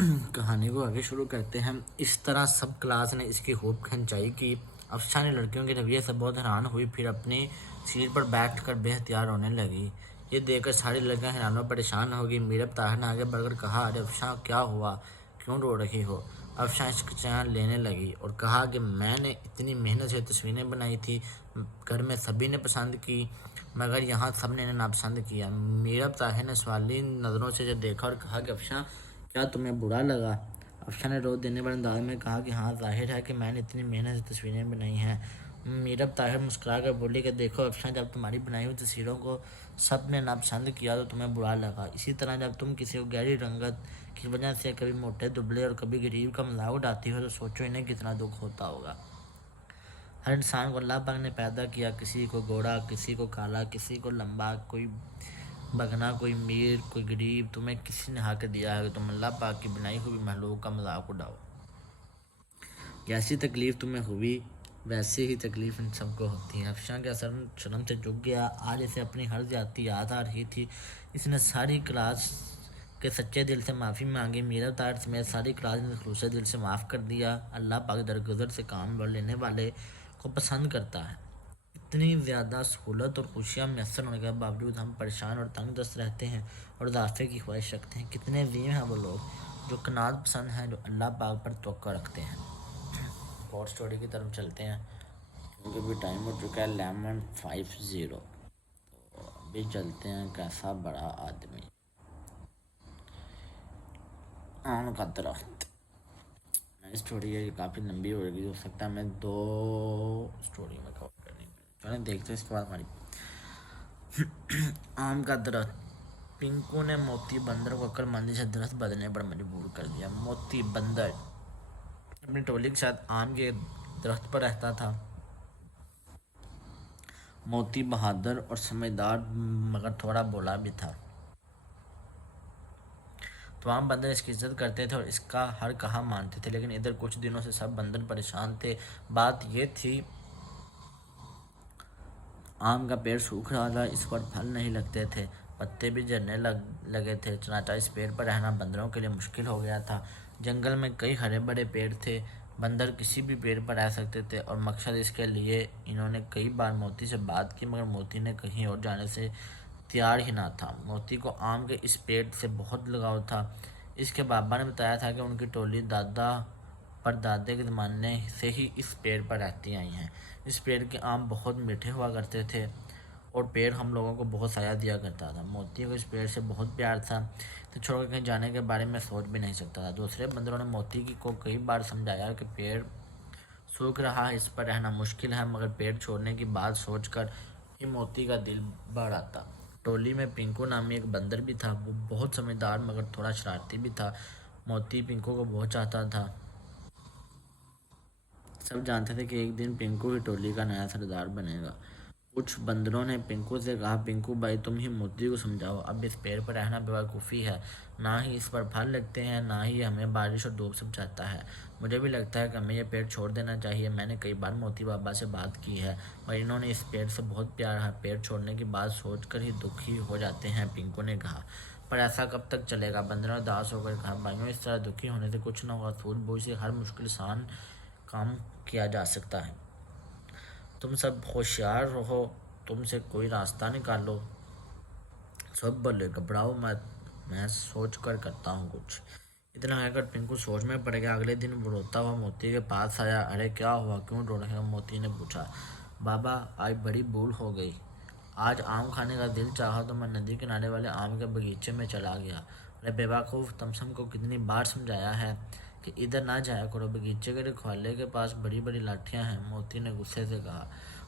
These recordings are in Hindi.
कहानी को आगे शुरू करते हैं। इस तरह सब क्लास ने इसकी खूब खिंचाई कि अफसा ने लड़कियों के रवैये से बहुत हैरान हुई, फिर अपनी सीट पर बैठकर बेहतियार रोने लगी। ये देखकर सारी लड़कियां हैरान और परेशान हो गई। मीरब ताहिर ने आगे बढ़कर कहा, अरे अफसा क्या हुआ, क्यों रो रही हो। अफसा हिचकिचाहट लेने लगी और कहा कि मैंने इतनी मेहनत से तस्वीरें बनाई थी, घर में सभी ने पसंद की, मगर यहाँ सब ने नापसंद किया। मीरब ताहिर ने सवाली नज़रों से देखा और कहा कि अफसा क्या तुम्हें बुरा लगा। अफसा ने रोक देने वाले अंदाज में कहा कि हाँ, जाहिर है कि मैंने इतनी मेहनत से तस्वीरें बनाई हैं। मीरब ताहिर मुस्कुरा कर बोली कि देखो अफसा, जब तुम्हारी बनाई हुई तस्वीरों को सब ने नापसंद किया तो तुम्हें बुरा लगा। इसी तरह जब तुम किसी को गहरी रंगत की वजह से कभी मोटे दुबले और कभी गरीब का मजाक उड़ाती हो तो सोचो इन्हें कितना दुख होता होगा। हर इंसान को अल्लाह पाक ने पैदा किया, किसी को गोरा, किसी को काला, किसी को लंबा, कोई बगना, कोई मीर, कोई गरीब। तुम्हें किसी ने हक दिया है कि तुम अल्लाह पाक की बनाई हुई महलूक का मजाक उड़ाओ। जैसी तकलीफ़ तुम्हें हुई वैसी ही तकलीफ़ इन सबको होती है। अफसा के असर शर्म से झुक गया। आज इसे अपनी हर ज्यादती याद आ रही थी। इसने सारी क्लास के सच्चे दिल से माफ़ी मांगी। मीरब ताहिर समेत सारी क्लास ने खलूस दिल से माफ़ कर दिया। अल्लाह पाक दरगुजर से काम लेने वाले को पसंद करता है। इतनी ज़्यादा सहूलत और खुशियाँ मैसर होने के बावजूद हम परेशान और तंग दस्त रहते हैं और इजाफे की ख्वाहिश रखते हैं। कितने अजीम हैं वो लोग जो कनात पसंद हैं, जो अल्लाह पाक पर तवक्कुल रखते हैं। और स्टोरी की तरफ चलते हैं क्योंकि अभी टाइम हो चुका है 11:50। तो अभी चलते हैं। कैसा बड़ा आदमी, आम का दरख्त। स्टोरी है, काफ़ी लंबी हो रही, हो सकता है मैं 2 स्टोरी में कवर करनी पड़े। चलें देखते हैं इसके बाद हमारी। आम का दरख्त। पिंकू ने मोती बंदर को अक्लमंदी से दरख्त बदलने पर मजबूर कर दिया। मोती बंदर अपनी टोली के साथ आम के दरख्त पर रहता था। मोती बहादुर और समझदार मगर थोड़ा भोला भी था। तमाम बंदर इसकी इज्जत करते थे और इसका हर कहा मानते थे, लेकिन इधर कुछ दिनों से सब बंदर परेशान थे। बात यह थी, आम का पेड़ सूख रहा था, इस पर फल नहीं लगते थे, पत्ते भी झड़ने लगे थे। चनाचा इस पेड़ पर रहना बंदरों के लिए मुश्किल हो गया था। जंगल में कई हरे भरे पेड़ थे, बंदर किसी भी पेड़ पर रह सकते थे और मकसद इसके लिए इन्होंने कई बार मोती से बात की, मगर मोती ने कहीं और जाने से तैयार ही ना था। मोती को आम के इस पेड़ से बहुत लगाव था। इसके बाबा ने बताया था कि उनकी टोली दादा परदादे के ज़माने से ही इस पेड़ पर रहती आई हैं। इस पेड़ के आम बहुत मीठे हुआ करते थे और पेड़ हम लोगों को बहुत साया दिया करता था। मोती को इस पेड़ से बहुत प्यार था, तो छोड़कर कहीं जाने के बारे में सोच भी नहीं सकता था। दूसरे बंदरों ने मोती को कई बार समझाया कि पेड़ सूख रहा है, इस पर रहना मुश्किल है, मगर पेड़ छोड़ने की बात सोचकर ही मोती का दिल बढ़ आता। टोली में पिंकू नामी एक बंदर भी था। वो बहुत समझदार मगर थोड़ा शरारती भी था। मोती पिंकू को बहुत चाहता था। सब जानते थे कि एक दिन पिंकू ही टोली का नया सरदार बनेगा। कुछ बंदरों ने पिंकू से कहा, पिंकू भाई तुम ही मोती को समझाओ, अब इस पेड़ पर रहना बेवकूफ़ी है, ना ही इस पर फल लगते हैं, ना ही हमें बारिश और धूप से बचाता है। मुझे भी लगता है कि हमें यह पेड़ छोड़ देना चाहिए। मैंने कई बार मोती बाबा से बात की है और इन्होंने इस पेड़ से बहुत प्यार है। पेड़ छोड़ने की बात सोचकर ही दुखी हो जाते हैं, पिंकू ने कहा। पर ऐसा कब तक चलेगा? बंदरों ने उदास होकर कहा, भाइयों इस तरह दुखी होने से कुछ न होगा, सूझबूझ से हर मुश्किल आसान काम किया जा सकता है। तुम सब होशियार रहो, तुमसे कोई रास्ता निकालो। सब बोले, घबराओ मत, मैं सोच कर करता हूँ कुछ। इतना कहकर पिंकू सोच में पड़ गया। अगले दिन वो रोता हुआ मोती के पास आया। अरे क्या हुआ, क्यों रो रहे हो? मोती ने पूछा। बाबा आज बड़ी भूल हो गई। आज आम खाने का दिल चाहा तो मैं नदी किनारे वाले आम के बगीचे में चला गया। अरे बेवकूफ़, तुम को कितनी बार समझाया है कि इधर ना जाया करो, बगीचे के रखवाले के पास बड़ी बड़ी लाठियाँ हैं, मोती ने गुस्से से कहा।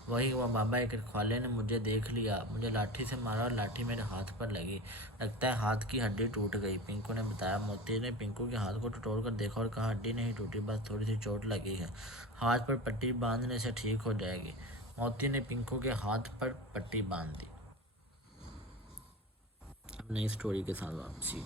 वही हुआ बाबा, एक रखवाले ने मुझे देख लिया, मुझे लाठी से मारा और लाठी मेरे हाथ पर लगी, लगता है हाथ की हड्डी टूट गई, पिंकू ने बताया। मोती ने पिंकू के हाथ को टटोल कर देखा और कहा, हड्डी नहीं टूटी, बस थोड़ी सी चोट लगी है, हाथ पर पट्टी बांधने से ठीक हो जाएगी। मोती ने पिंकू के हाथ पर पट्टी बांध दी। अब नई स्टोरी के साथ वापसी।